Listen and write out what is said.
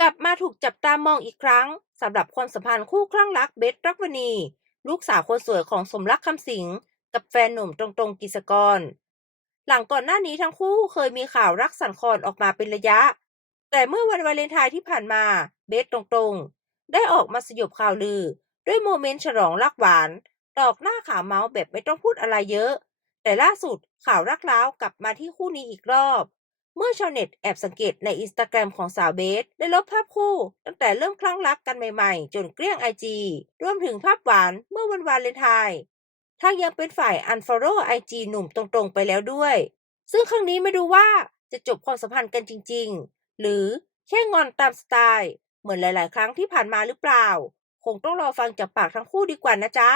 กลับมาถูกจับตามองอีกครั้งสำหรับความสัมพันธ์คู่คลั่งรักเบสรักวณี ลูกสาวคนสวยของสมรักคำสิงกับแฟนหนุ่มตรงๆกิจกร หลังก่อนหน้านี้ทั้งคู่เคยมีข่าวรักสั่นคลอนออกมาเป็นระยะ แต่เมื่อวันวาเลนไทน์ที่ผ่านมาเบสตรงๆได้ออกมาสยบข่าวลือ ด้วยโมเมนต์ฉลองรักหวานตอกหน้าข่าวเมาส์แบบไม่ต้องพูดอะไรเยอะ แต่ล่าสุดข่าวรักร้าวกลับมาที่คู่นี้อีกรอบ เมื่อชาวเน็ตแอบสังเกตในอินสตาแกรมของสาวเบสได้ลบภาพคู่ ตั้งแต่เริ่มคลั่งรักกันใหม่ๆ จนเกลี้ยงไอจีรวมถึงภาพหวานเมื่อวันวาเลนไทน์ทั้งยังเป็นฝ่าย unfollow ไอจีหนุ่มตรงๆไปแล้วด้วย ซึ่งครั้งนี้ไม่รู้ว่าจะจบความสัมพันธ์กันจริง ๆ หรือแค่งอนตามสไตล์ เหมือนหลาย ๆ ครั้งที่ผ่านมาหรือเปล่า คงต้องรอฟังจากปากทั้งคู่ดีกว่านะจ๊ะ